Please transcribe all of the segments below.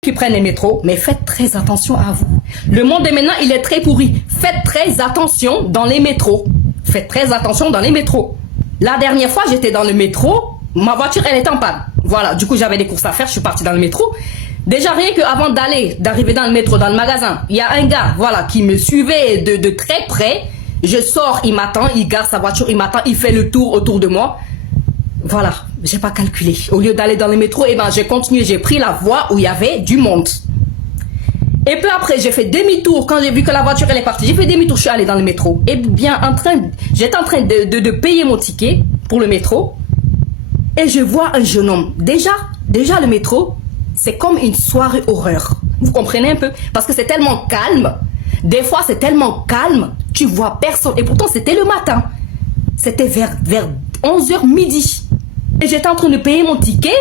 qui prennent les métros, mais faites très attention à vous. Le monde de maintenant, il est très pourri. Faites très attention dans les métros. Faites très attention dans les métros. La dernière fois, j'étais dans le métro, ma voiture, elle était en panne. Voilà, du coup, j'avais des courses à faire, je suis partie dans le métro. Déjà, rien qu'avant d'arriver dans le métro, dans le magasin, il y a un gars, voilà, qui me suivait de très près. Je sors, il m'attend, il garde sa voiture, il m'attend, il fait le tour autour de moi. Voilà, j'ai pas calculé. Au lieu d'aller dans le métro, eh ben, j'ai continué, j'ai pris la voie où il y avait du monde. Et puis après, j'ai fait demi-tour quand j'ai vu que la voiture, elle est partie. J'ai fait demi-tour, je suis allée dans le métro. Et bien, j'étais en train de payer mon ticket pour le métro. Et je vois un jeune homme. Déjà le métro, c'est comme une soirée horreur. Vous comprenez un peu? Parce que c'est tellement calme. Des fois, c'est tellement calme, tu vois personne. Et pourtant, c'était le matin. C'était vers 11h midi. Et j'étais en train de payer mon ticket.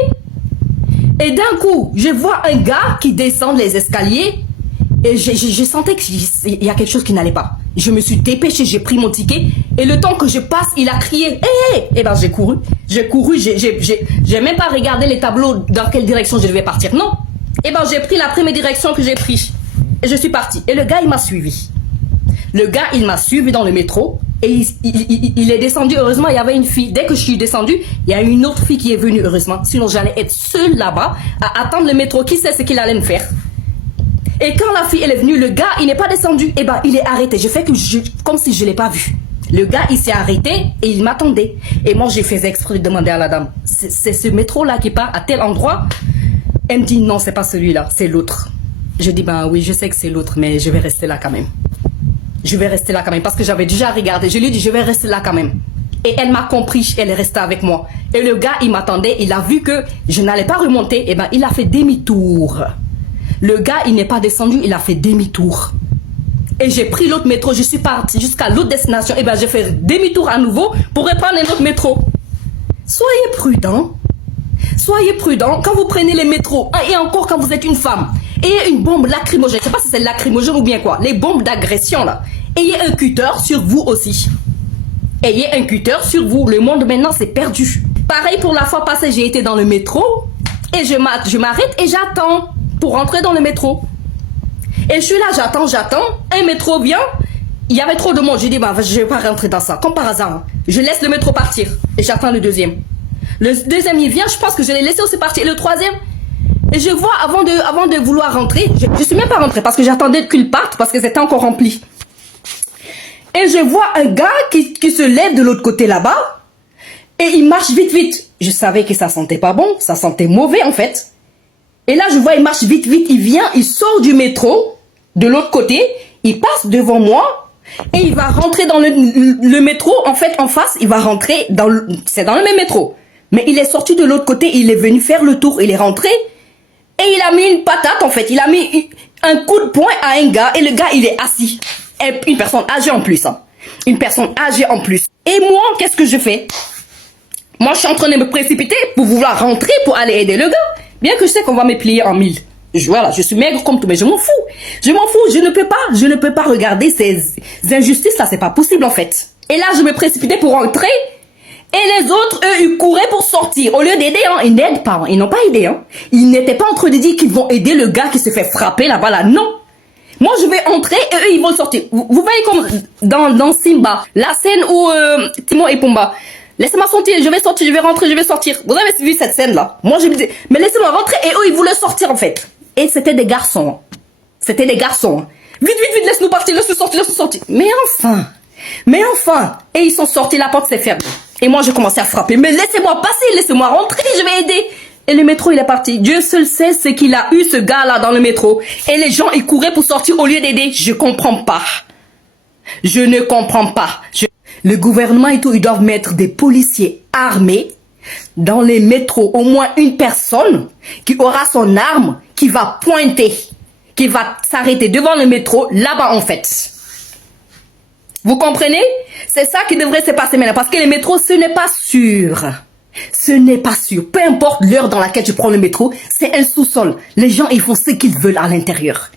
Et d'un coup, je vois un gars qui descend les escaliers. Et je sentais qu'il y a quelque chose qui n'allait pas. Je me suis dépêchée, j'ai pris mon ticket. Et le temps que je passe, il a crié. Hé, hé. Et ben j'ai couru, j'ai même pas regardé les tableaux dans quelle direction je devais partir. Non. Et ben j'ai pris la première direction que j'ai prise. Et je suis partie. Et le gars, il m'a suivi. Le gars, il m'a suivi dans le métro. Et il est descendu. Heureusement, il y avait une fille. Dès que je suis descendue, il y a une autre fille qui est venue, heureusement. Sinon, j'allais être seule là-bas à attendre le métro. Qui sait ce qu'il allait me faire? Et quand la fille elle est venue, le gars, il n'est pas descendu. Et ben, il est arrêté. Je fais comme si je ne l'ai pas vu. Le gars, il s'est arrêté et il m'attendait. Et moi, j'ai fait exprès de demander à la dame, c'est ce métro-là qui part à tel endroit? Elle me dit, non, c'est pas celui-là, c'est l'autre. Je dis, ben oui, je sais que c'est l'autre, mais je vais rester là quand même. Je vais rester là quand même parce que j'avais déjà regardé. Je lui ai dit, je vais rester là quand même. Et elle m'a compris, elle est restée avec moi. Et le gars, il m'attendait, il a vu que je n'allais pas remonter. Et ben, il a fait demi-tour. Le gars, il n'est pas descendu, il a fait demi-tour. Et j'ai pris l'autre métro, je suis partie jusqu'à l'autre destination. Et ben, j'ai fait demi-tour à nouveau pour reprendre un autre métro. Soyez prudents. Soyez prudents quand vous prenez les métros. Et encore quand vous êtes une femme. Ayez une bombe lacrymogène. Je sais pas si c'est lacrymogène ou bien quoi. Les bombes d'agression là. Ayez un cutter sur vous aussi. Ayez un cutter sur vous. Le monde maintenant c'est perdu. Pareil pour la fois passée, j'ai été dans le métro. Et je m'arrête et j'attends pour rentrer dans le métro. Et je suis là, j'attends. Un métro vient. Il y avait trop de monde. J'ai dit, bah, je vais pas rentrer dans ça. Comme par hasard. Hein. Je laisse le métro partir. Et j'attends le deuxième. Le deuxième, il vient. Je pense que je l'ai laissé aussi partir. Et le troisième, et je vois, avant de vouloir rentrer, je suis même pas rentrée parce que j'attendais qu'il parte parce que c'était encore rempli. Et je vois un gars qui se lève de l'autre côté là-bas. Et il marche vite. Je savais que ça sentait pas bon. Ça sentait mauvais, en fait. Et là, je vois, il marche vite. Il vient, il sort du métro, de l'autre côté. Il passe devant moi. Et il va rentrer dans le métro. En fait, en face, il va rentrer c'est dans le même métro. Mais il est sorti de l'autre côté. Il est venu faire le tour. Il est rentré. Et il a mis une patate, en fait. Il a mis un coup de poing à un gars. Et le gars, il est assis. Et une personne âgée en plus. Hein. Une personne âgée en plus. Et moi, qu'est-ce que je fais? Moi, je suis en train de me précipiter pour vouloir rentrer, pour aller aider le gars. Bien que je sais qu'on va me plier en mille. Voilà, je suis maigre comme tout, mais je m'en fous. Je ne peux pas regarder ces injustices-là. C'est pas possible, en fait. Et là, je me précipitais pour rentrer. Et les autres, eux, ils couraient pour sortir. Au lieu d'aider, hein, ils n'aident pas. Hein. Ils n'ont pas aidé. Hein. Ils n'étaient pas en train de dire qu'ils vont aider le gars qui se fait frapper là-bas. Là. Non. Moi, je vais entrer et eux, ils vont sortir. Vous voyez comme dans Simba, la scène où Timon et Pumba. Laissez-moi sortir, je vais sortir, je vais rentrer, je vais sortir. Vous avez vu cette scène-là? Moi, je me disais, mais laissez-moi rentrer. Et eux, ils voulaient sortir, en fait. Et c'était des garçons. C'était des garçons. Vite, laisse-nous partir, laisse-nous sortir. Mais enfin. Et ils sont sortis, la porte s'est fermée. Et moi, j'ai commencé à frapper. Mais laissez-moi passer, laissez-moi rentrer, je vais aider. Et le métro, il est parti. Dieu seul sait ce qu'il a eu, ce gars-là, dans le métro. Et les gens, ils couraient pour sortir au lieu d'aider. Je comprends pas. Je ne comprends pas. Le gouvernement et tout, ils doivent mettre des policiers armés dans les métros. Au moins une personne qui aura son arme, qui va pointer, qui va s'arrêter devant le métro, là-bas en fait. Vous comprenez? C'est ça qui devrait se passer maintenant. Parce que les métros, ce n'est pas sûr. Ce n'est pas sûr. Peu importe l'heure dans laquelle je prends le métro, c'est un sous-sol. Les gens, ils font ce qu'ils veulent à l'intérieur.